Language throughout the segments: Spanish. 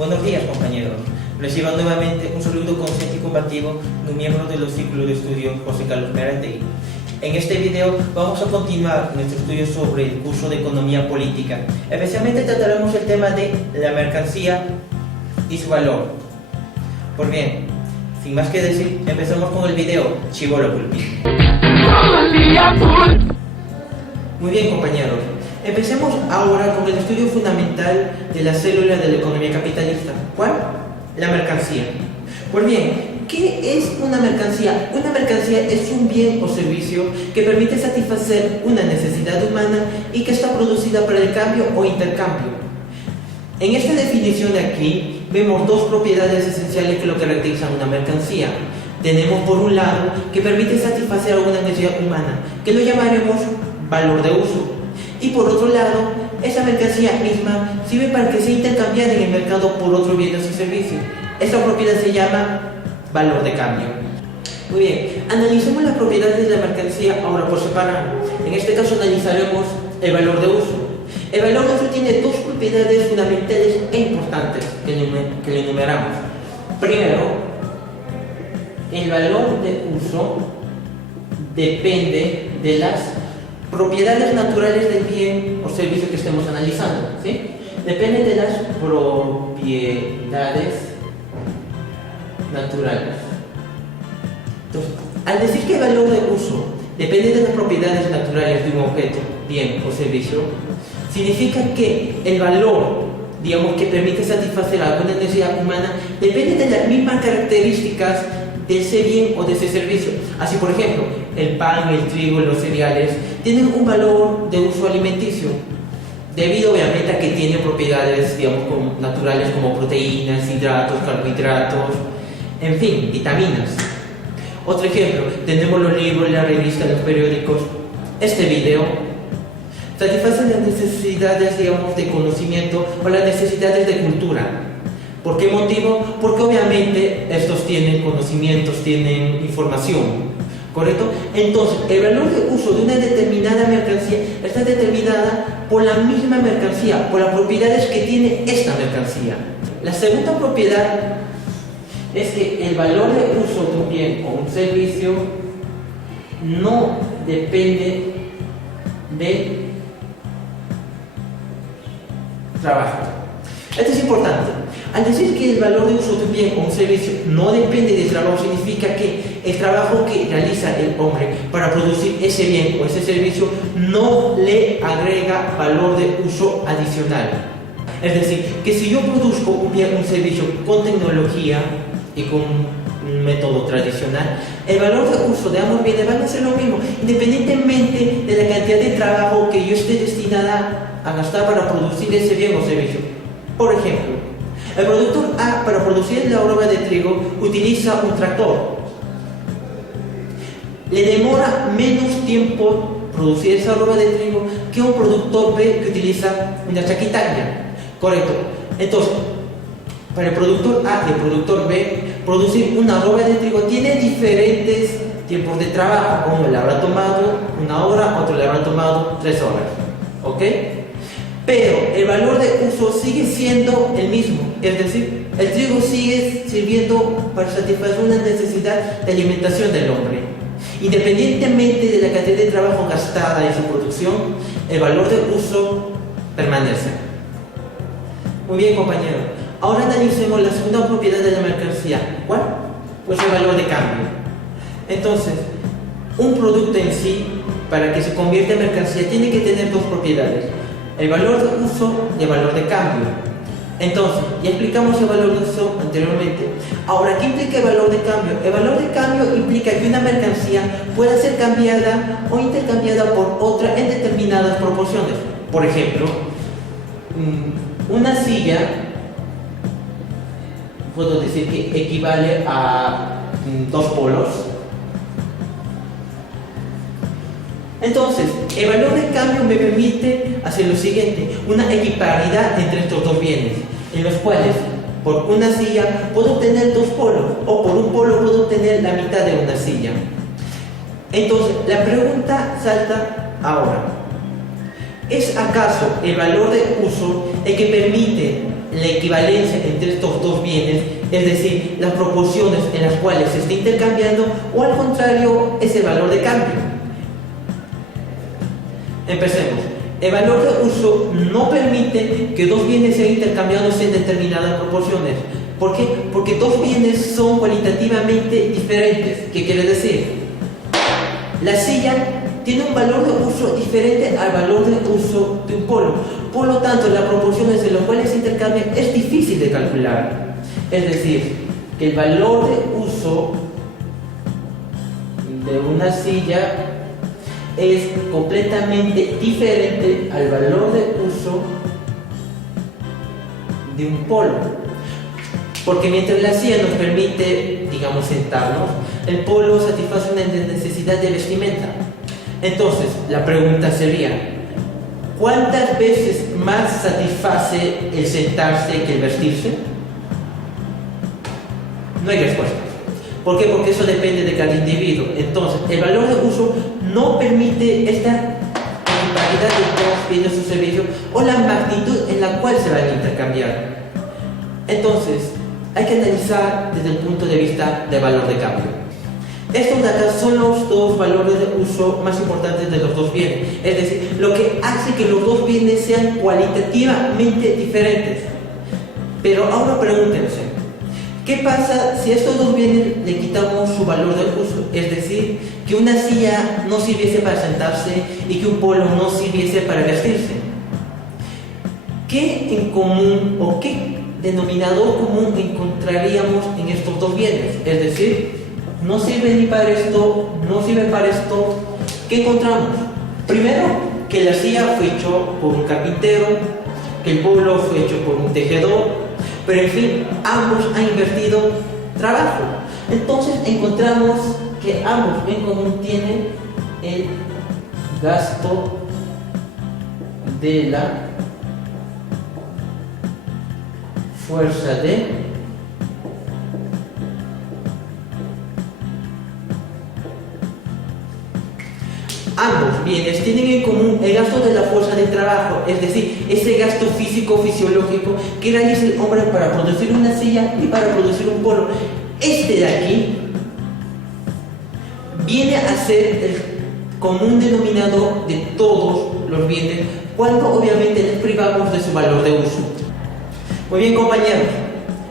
Buenos días, compañeros. Reciban nuevamente un saludo consciente y combativo de un miembro del Círculo de Estudio José Carlos Merentegui. En este video vamos a continuar nuestro estudio sobre el curso de Economía Política. Especialmente trataremos el tema de la mercancía y su valor. Pues bien, sin más que decir, empezamos con el video Chibolo Pulpi. Muy bien, compañeros. Empecemos ahora con el estudio fundamental de la célula de la economía capitalista. ¿Cuál? La mercancía. Pues bien, ¿qué es una mercancía? Una mercancía es un bien o servicio que permite satisfacer una necesidad humana y que está producida para el cambio o intercambio. En esta definición de aquí vemos dos propiedades esenciales que lo caracterizan una mercancía. Tenemos por un lado que permite satisfacer alguna necesidad humana, que lo llamaremos valor de uso. Y por otro lado, esa mercancía misma sirve para que sea intercambiada en el mercado por otros bienes y servicios. Esta propiedad se llama valor de cambio. Muy bien, analicemos las propiedades de la mercancía ahora por separado. En este caso analizaremos el valor de uso. El valor de uso tiene dos propiedades fundamentales e importantes que le enumeramos. Primero, el valor de uso depende de las propiedades naturales del bien o servicio que estemos analizando, ¿sí? Depende de las propiedades naturales. Entonces, al decir que el valor de uso depende de las propiedades naturales de un objeto, bien o servicio, significa que el valor, digamos, que permite satisfacer alguna necesidad humana depende de las mismas características de ese bien o de ese servicio. Así, por ejemplo, el pan, el trigo, los cereales tienen un valor de uso alimenticio debido obviamente a que tienen propiedades, digamos, naturales como proteínas, hidratos, carbohidratos, en fin, vitaminas. Otro ejemplo, tenemos los libros, las revistas, los periódicos. Este video satisface las necesidades, digamos, de conocimiento o las necesidades de cultura. ¿Por qué motivo? Porque obviamente estos tienen conocimientos, tienen información, ¿correcto? Entonces, el valor de uso de una determinada mercancía está determinada por la misma mercancía, por las propiedades que tiene esta mercancía. La segunda propiedad es que el valor de uso de un bien o un servicio no depende del trabajo. Esto es importante. Al decir que el valor de uso de un bien o un servicio no depende del trabajo, significa que el trabajo que realiza el hombre para producir ese bien o ese servicio no le agrega valor de uso adicional. Es decir, que si yo produzco un bien o un servicio con tecnología y con un método tradicional, el valor de uso de ambos bienes van a ser lo mismo, independientemente de la cantidad de trabajo que yo esté destinada a gastar para producir ese bien o servicio. Por ejemplo, el productor A, para producir la arroba de trigo, utiliza un tractor. Le demora menos tiempo producir esa arroba de trigo que un productor B que utiliza una chaquitaña. Correcto. Entonces, para el productor A y el productor B, producir una arroba de trigo tiene diferentes tiempos de trabajo. Uno le habrá tomado 1 hora, otro le habrá tomado 3 horas. ¿Ok? Pero el valor de uso sigue siendo el mismo, es decir, el trigo sigue sirviendo para satisfacer una necesidad de alimentación del hombre. Independientemente de la cantidad de trabajo gastada en su producción, el valor de uso permanece. Muy bien, compañeros. Ahora analicemos la segunda propiedad de la mercancía. ¿Cuál? Pues el valor de cambio. Entonces, un producto en sí, para que se convierta en mercancía, tiene que tener dos propiedades: el valor de uso y el valor de cambio. Entonces, ya explicamos el valor de uso anteriormente. Ahora, ¿qué implica el valor de cambio? El valor de cambio implica que una mercancía pueda ser cambiada o intercambiada por otra en determinadas proporciones. Por ejemplo, una silla, puedo decir que equivale a 2 polos. Entonces, el valor de cambio me permite hacer lo siguiente: una equiparidad entre estos dos bienes, en los cuales por una silla puedo obtener 2 polos, o por un polo puedo obtener la mitad de una silla. Entonces, la pregunta salta ahora: ¿es acaso el valor de uso el que permite la equivalencia entre estos dos bienes, es decir, las proporciones en las cuales se está intercambiando, o al contrario, es el valor de cambio. Empecemos. El valor de uso no permite que dos bienes sean intercambiados en determinadas proporciones. ¿Por qué? Porque dos bienes son cualitativamente diferentes. ¿Qué quiere decir? La silla tiene un valor de uso diferente al valor de uso de un polo. Por lo tanto, las proporciones en las cuales se intercambian es difícil de calcular. Es decir, que el valor de uso de una silla es completamente diferente al valor de uso de un polo. Porque mientras la silla nos permite, digamos, sentarnos, el polo satisface una necesidad de vestimenta. Entonces, la pregunta sería, ¿cuántas veces más satisface el sentarse que el vestirse? No hay respuesta. ¿Por qué? Porque eso depende de cada individuo. Entonces, el valor de uso no permite esta variedad de dos bienes o servicios o la magnitud en la cual se van a intercambiar. Entonces, hay que analizar desde el punto de vista de valor de cambio. Estos de acá son los dos valores de uso más importantes de los dos bienes, es decir, lo que hace que los dos bienes sean cualitativamente diferentes. Pero ahora pregúntense, ¿qué pasa si a estos dos bienes le quitamos su valor de uso? Es decir, que una silla no sirviese para sentarse y que un polo no sirviese para vestirse. ¿Qué en común o qué denominador común encontraríamos en estos dos bienes? Es decir, no sirve ni para esto, no sirve para esto. ¿Qué encontramos? Primero, que la silla fue hecho por un carpintero, que el polo fue hecho por un tejedor, pero en fin, ambos han invertido trabajo. Entonces encontramos que ambos en común tienen el gasto de la fuerza de ambos bienes tienen en común el gasto de la fuerza de trabajo, es decir, ese gasto físico-fisiológico que realiza el hombre para producir una silla y para producir un polo. Este de aquí viene a ser el común denominador de todos los bienes, cuando obviamente les privamos de su valor de uso. Muy bien, compañeros,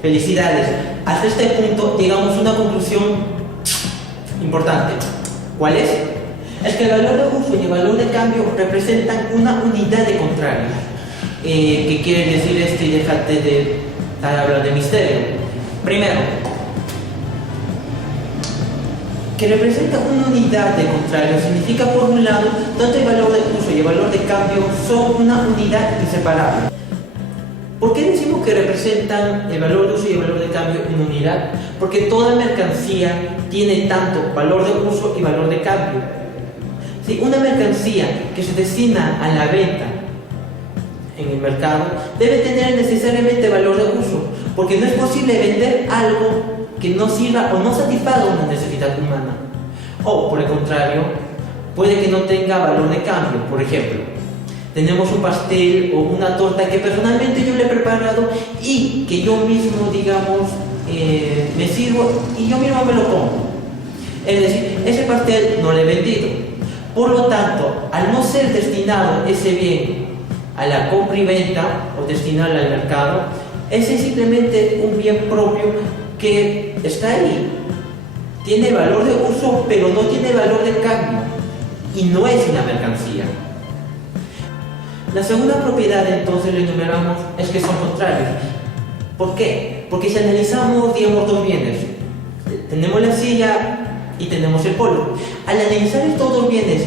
felicidades. Hasta este punto llegamos a una conclusión importante. ¿Cuál es? Es que el valor de uso y el valor de cambio representan una unidad de contrarios. ¿Qué quiere decir esto? Y déjate de hablar de misterio. Primero, que representa una unidad de contrarios significa, por un lado, tanto el valor de uso y el valor de cambio son una unidad inseparable. ¿Por qué decimos que representan el valor de uso y el valor de cambio en unidad? Porque toda mercancía tiene tanto valor de uso y valor de cambio. Si una mercancía que se destina a la venta en el mercado debe tener necesariamente valor de uso, porque no es posible vender algo que no sirva o no satisfaga una necesidad humana. O, por el contrario, puede que no tenga valor de cambio. Por ejemplo, tenemos un pastel o una torta que personalmente yo le he preparado y que yo mismo, digamos, me sirvo y yo mismo me lo como. Es decir, ese pastel no lo he vendido. Por lo tanto, al no ser destinado ese bien a la compra y venta o destinado al mercado, ese es simplemente un bien propio que está ahí. Tiene valor de uso, pero no tiene valor de cambio y no es una mercancía. La segunda propiedad, entonces, lo enumeramos, es que son contrarios. ¿Por qué? Porque si analizamos, digamos, dos bienes, tenemos la silla y tenemos el polo. Al analizar estos dos bienes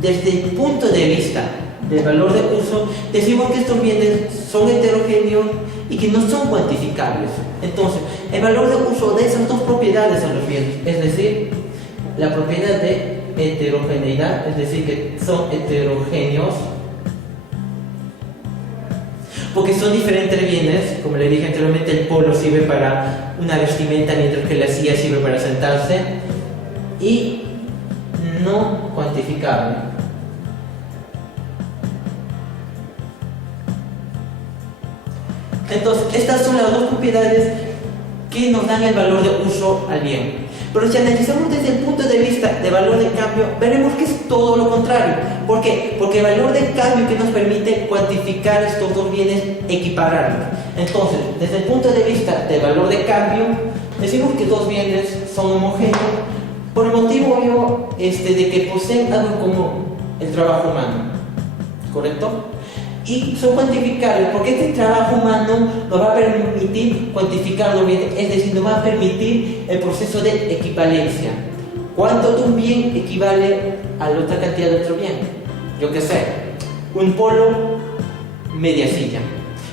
desde el punto de vista del valor de uso, decimos que estos bienes son heterogéneos y que no son cuantificables. Entonces, el valor de uso de esas dos propiedades a los bienes, es decir, la propiedad de heterogeneidad, es decir, que son heterogéneos, porque son diferentes bienes. Como le dije anteriormente, el polo sirve para una vestimenta, mientras que la silla sirve para sentarse, y no cuantificable. Entonces, estas son las dos propiedades que nos dan el valor de uso al bien. Pero si analizamos desde el punto de vista de valor de cambio, veremos que es todo lo contrario. ¿Por qué? Porque el valor de cambio que nos permite cuantificar estos dos bienes, equipararlos. Entonces, desde el punto de vista del valor de cambio, decimos que dos bienes son homogéneos por el motivo obvio de que poseen algo en común, el trabajo humano. ¿Correcto? Y son cuantificables porque este trabajo humano nos va a permitir cuantificarlo bien, es decir, nos va a permitir el proceso de equivalencia. ¿Cuánto de un bien equivale a la otra cantidad de otro bien? Yo qué sé, un polo, media silla.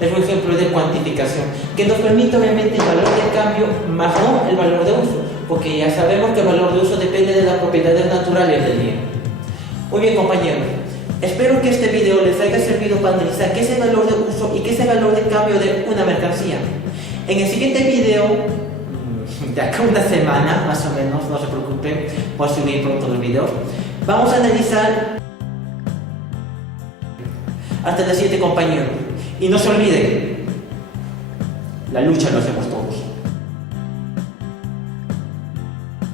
Es un ejemplo de cuantificación que nos permite obviamente el valor de cambio más no el valor de uso, porque ya sabemos que el valor de uso depende de las propiedades naturales del bien. Muy bien, compañeros. Espero que este video les haya servido para analizar qué es el valor de uso y qué es el valor de cambio de una mercancía. En el siguiente video, de acá a una semana más o menos, no se preocupen, voy a subir pronto el video, vamos a analizar hasta la siguiente, compañeros. Y no se olviden, la lucha lo hacemos todos.